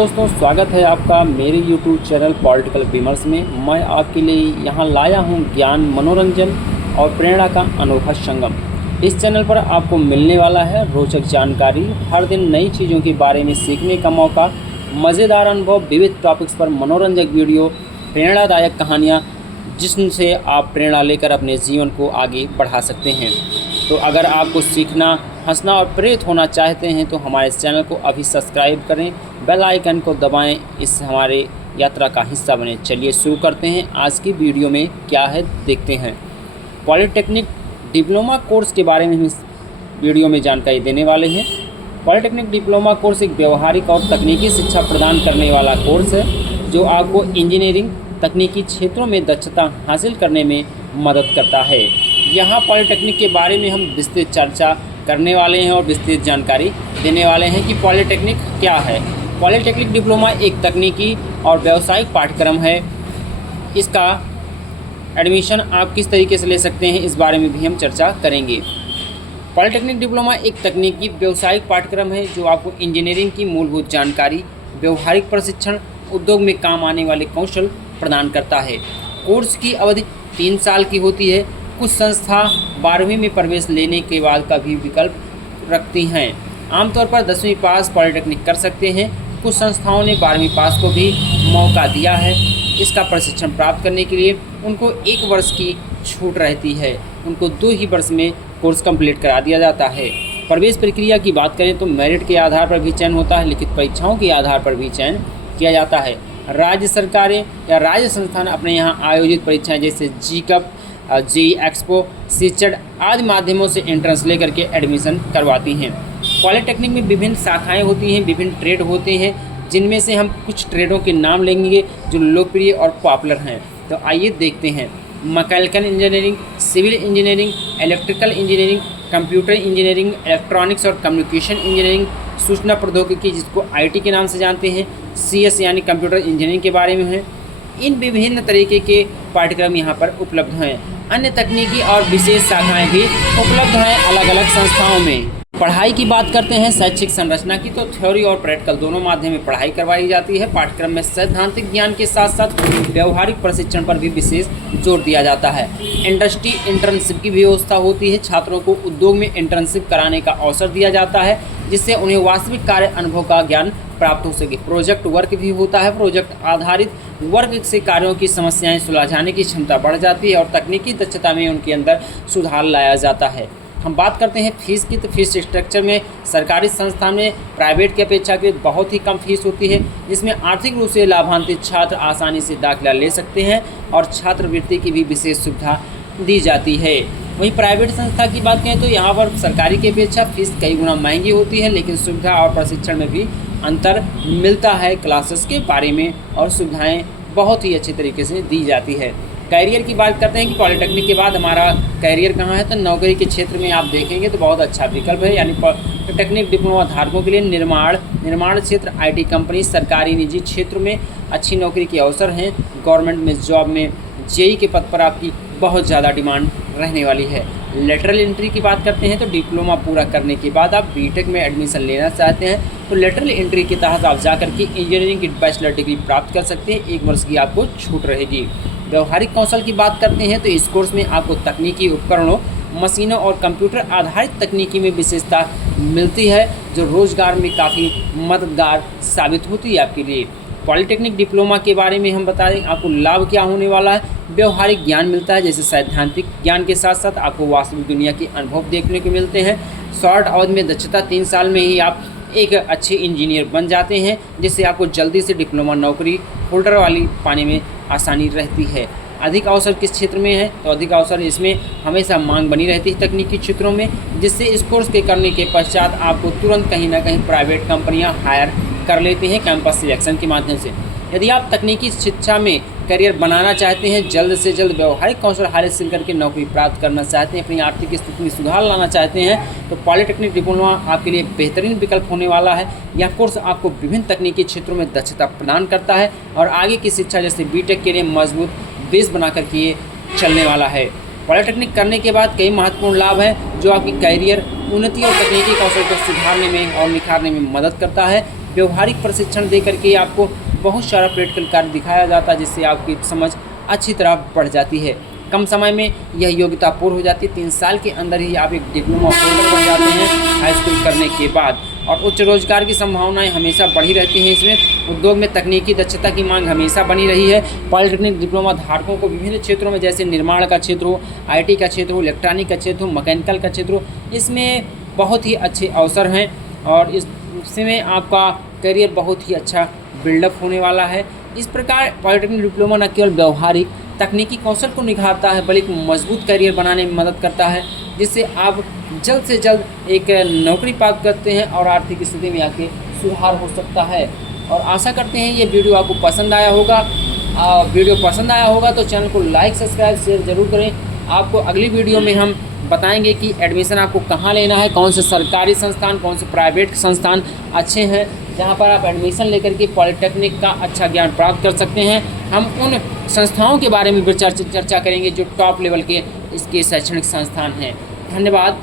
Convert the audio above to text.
दोस्तों, स्वागत है आपका मेरे YouTube चैनल पॉलिटिकल विमर्श में। मैं आपके लिए यहाँ लाया हूँ ज्ञान, मनोरंजन और प्रेरणा का अनोखा संगम। इस चैनल पर आपको मिलने वाला है रोचक जानकारी, हर दिन नई चीज़ों के बारे में सीखने का मौका, मज़ेदार अनुभव, विविध टॉपिक्स पर मनोरंजक वीडियो, प्रेरणादायक कहानियाँ जिनसे आप प्रेरणा लेकर अपने जीवन को आगे बढ़ा सकते हैं। तो अगर आपको सीखना, हंसना और प्रेरित होना चाहते हैं तो हमारे इस चैनल को अभी सब्सक्राइब करें, बेल आइकन को दबाएं, इस हमारे यात्रा का हिस्सा बने। चलिए शुरू करते हैं। आज की वीडियो में क्या है देखते हैं। पॉलिटेक्निक डिप्लोमा कोर्स के बारे में हम इस वीडियो में जानकारी देने वाले हैं। पॉलिटेक्निक डिप्लोमा कोर्स एक व्यवहारिक और तकनीकी शिक्षा प्रदान करने वाला कोर्स है जो आपको इंजीनियरिंग तकनीकी क्षेत्रों में दक्षता हासिल करने में मदद करता है। यहाँ पॉलिटेक्निक के बारे में हम विस्तृत चर्चा करने वाले हैं और विस्तृत जानकारी देने वाले हैं कि पॉलिटेक्निक क्या है। पॉलिटेक्निक डिप्लोमा एक तकनीकी और व्यावसायिक पाठ्यक्रम है। इसका एडमिशन आप किस तरीके से ले सकते हैं, इस बारे में भी हम चर्चा करेंगे। पॉलिटेक्निक डिप्लोमा एक तकनीकी व्यावसायिक पाठ्यक्रम है जो आपको इंजीनियरिंग की मूलभूत जानकारी, व्यावहारिक प्रशिक्षण, उद्योग में काम आने वाले कौशल प्रदान करता है। कोर्स की अवधि 3 साल की होती है। कुछ संस्था 12वीं में प्रवेश लेने के बाद का भी विकल्प रखती हैं। आमतौर पर 10वीं पास पॉलिटेक्निक कर सकते हैं। कुछ संस्थाओं ने 12वीं पास को भी मौका दिया है। इसका प्रशिक्षण प्राप्त करने के लिए उनको 1 वर्ष की छूट रहती है। उनको 2 ही वर्ष में कोर्स कंप्लीट करा दिया जाता है। प्रवेश प्रक्रिया की बात करें तो मेरिट के आधार पर भी चयन होता है, लिखित परीक्षाओं के आधार पर भी चयन किया जाता है। राज्य सरकारें या राज्य संस्थान अपने यहाँ आयोजित परीक्षाएं जैसे जीकप, जेईई एक्सपो, सीचेट आदि माध्यमों से एंट्रेंस लेकर के एडमिशन करवाती हैं। पॉलिटेक्निक में विभिन्न शाखाएं होती हैं, विभिन्न ट्रेड होते हैं, जिनमें से हम कुछ ट्रेडों के नाम लेंगे जो लोकप्रिय और पॉपुलर हैं। तो आइए देखते हैं। Mechanical engineering, civil engineering, electrical engineering, computer engineering, electronics और कम्युनिकेशन इंजीनियरिंग, सूचना प्रौद्योगिकी जिसको आईटी के नाम से जानते हैं, सीएस यानी कंप्यूटर इंजीनियरिंग के बारे में है। इन विभिन्न तरीके के पाठ्यक्रम यहाँ पर उपलब्ध हैं। अन्य तकनीकी और विशेष शाखाएं भी उपलब्ध हैं अलग अलग संस्थाओं में। पढ़ाई की बात करते हैं शैक्षिक संरचना की, तो थ्योरी और प्रैक्टिकल दोनों माध्यम में पढ़ाई करवाई जाती है। पाठ्यक्रम में सैद्धांतिक ज्ञान के साथ साथ व्यवहारिक प्रशिक्षण पर भी विशेष जोर दिया जाता है। इंडस्ट्री इंटर्नशिप की व्यवस्था होती है। छात्रों को उद्योग में इंटर्नशिप कराने का अवसर दिया जाता है जिससे उन्हें वास्तविक कार्य अनुभव का ज्ञान प्राप्त हो सके। प्रोजेक्ट वर्क भी होता है। प्रोजेक्ट आधारित वर्क से कार्यों की समस्याएं सुलझाने की क्षमता बढ़ जाती है और तकनीकी दक्षता में उनके अंदर सुधार लाया जाता है। हम बात करते हैं फीस की, तो फीस स्ट्रक्चर में सरकारी संस्थान में प्राइवेट की अपेक्षा के बहुत ही कम फीस होती है, जिसमें आर्थिक रूप से लाभान्वित छात्र आसानी से दाखिला ले सकते हैं और छात्रवृत्ति की भी विशेष सुविधा दी जाती है। वहीं प्राइवेट संस्था की बात करें तो यहाँ पर सरकारी की अपेक्षा फीस कई गुना महंगी होती है, लेकिन सुविधा और प्रशिक्षण में भी अंतर मिलता है। क्लासेस के बारे में और सुविधाएं बहुत ही अच्छे तरीके से दी जाती है। कैरियर की बात करते हैं कि पॉलिटेक्निक के बाद हमारा कैरियर कहाँ है, तो नौकरी के क्षेत्र में आप देखेंगे तो बहुत अच्छा विकल्प है। यानी पॉलिटेक्निक डिप्लोमा धारकों के लिए निर्माण क्षेत्र, आईटी कंपनी, सरकारी निजी क्षेत्र में अच्छी नौकरी के अवसर हैं। गवर्नमेंट में जॉब में जेईई के पद पर आपकी बहुत ज़्यादा डिमांड रहने वाली है। लेटरल एंट्री की बात करते हैं तो डिप्लोमा पूरा करने के बाद आप बीटेक में एडमिशन लेना चाहते हैं तो लेटरल एंट्री के तहत आप जाकर के इंजीनियरिंग की बैचलर डिग्री प्राप्त कर सकते हैं। 1 वर्ष की आपको छूट रहेगी। व्यवहारिक कौशल की बात करते हैं तो इस कोर्स में आपको तकनीकी उपकरणों, मशीनों और कंप्यूटर आधारित तकनीकी में विशेषता मिलती है जो रोजगार में काफ़ी मददगार साबित होती है आपके लिए। पॉलिटेक्निक डिप्लोमा के बारे में हम बता दें आपको लाभ क्या होने वाला है। व्यवहारिक ज्ञान मिलता है, जैसे सैद्धांतिक ज्ञान के साथ साथ आपको वास्तविक दुनिया के अनुभव देखने को मिलते हैं। शॉर्ट अवधि में दक्षता 3 साल में ही आप एक अच्छे इंजीनियर बन जाते हैं, जिससे आपको जल्दी से डिप्लोमा नौकरी होल्डर वाली पाने में आसानी रहती है। अधिक अवसर किस क्षेत्र में है, तो अधिक अवसर इसमें हमेशा मांग बनी रहती है तकनीकी क्षेत्रों में, जिससे इस कोर्स के करने के पश्चात आपको तुरंत कहीं ना कहीं प्राइवेट कंपनियां हायर कर लेती हैं कैंपस सिलेक्शन के माध्यम से। यदि आप तकनीकी शिक्षा में करियर बनाना चाहते हैं, जल्द से जल्द व्यवहारिक कौशल हासिल करके नौकरी प्राप्त करना चाहते हैं, अपनी आर्थिक स्थिति में सुधार लाना चाहते हैं, तो पॉलिटेक्निक डिप्लोमा आपके लिए बेहतरीन विकल्प होने वाला है। यह कोर्स आपको विभिन्न तकनीकी क्षेत्रों में दक्षता प्रदान करता है और आगे की शिक्षा जैसे बीटेक के लिए मजबूत बेस बना करके ये चलने वाला है। पॉलिटेक्निक करने के बाद कई महत्वपूर्ण लाभ हैं जो आपकी कैरियर उन्नति और तकनीकी कौशल को सुधारने में और निखारने में मदद करता है। व्यवहारिक प्रशिक्षण दे करके आपको बहुत सारा प्रैक्टिकल कार्य दिखाया जाता है, जिससे आपकी समझ अच्छी तरह बढ़ जाती है। कम समय में यह योग्यता पूर्ण हो जाती है। 3 साल के अंदर ही आप एक डिप्लोमा होल्डर बन जाते हैं हाई स्कूल करने के बाद। और उच्च रोजगार की संभावनाएं हमेशा बढ़ी रहती हैं। इसमें उद्योग में तकनीकी दक्षता की मांग हमेशा बनी रही है। पॉलिटेक्निक डिप्लोमा धारकों को विभिन्न क्षेत्रों में, जैसे निर्माण का क्षेत्र हो, IT का क्षेत्र हो, इलेक्ट्रॉनिक का क्षेत्र हो, मैकेनिकल का क्षेत्र हो, इसमें बहुत ही अच्छे अवसर हैं और इसमें आपका करियर बहुत ही अच्छा बिल्डअप होने वाला है। इस प्रकार पॉलिटेक्निक डिप्लोमा न केवल व्यवहारिक तकनीकी कौशल को निखारता है, बल्कि मजबूत करियर बनाने में मदद करता है, जिससे आप जल्द से जल्द एक नौकरी प्राप्त करते हैं और आर्थिक स्थिति में आके सुधार हो सकता है। और आशा करते हैं ये वीडियो आपको पसंद आया होगा। वीडियो पसंद आया होगा तो चैनल को लाइक, सब्सक्राइब, शेयर ज़रूर करें। आपको अगली वीडियो में हम बताएंगे कि एडमिशन आपको कहाँ लेना है, कौन से सरकारी संस्थान, कौन से प्राइवेट संस्थान अच्छे हैं जहाँ पर आप एडमिशन लेकर के पॉलिटेक्निक का अच्छा ज्ञान प्राप्त कर सकते हैं। हम उन संस्थाओं के बारे में भी चर्चा करेंगे जो टॉप लेवल के इसके शैक्षणिक संस्थान हैं। धन्यवाद।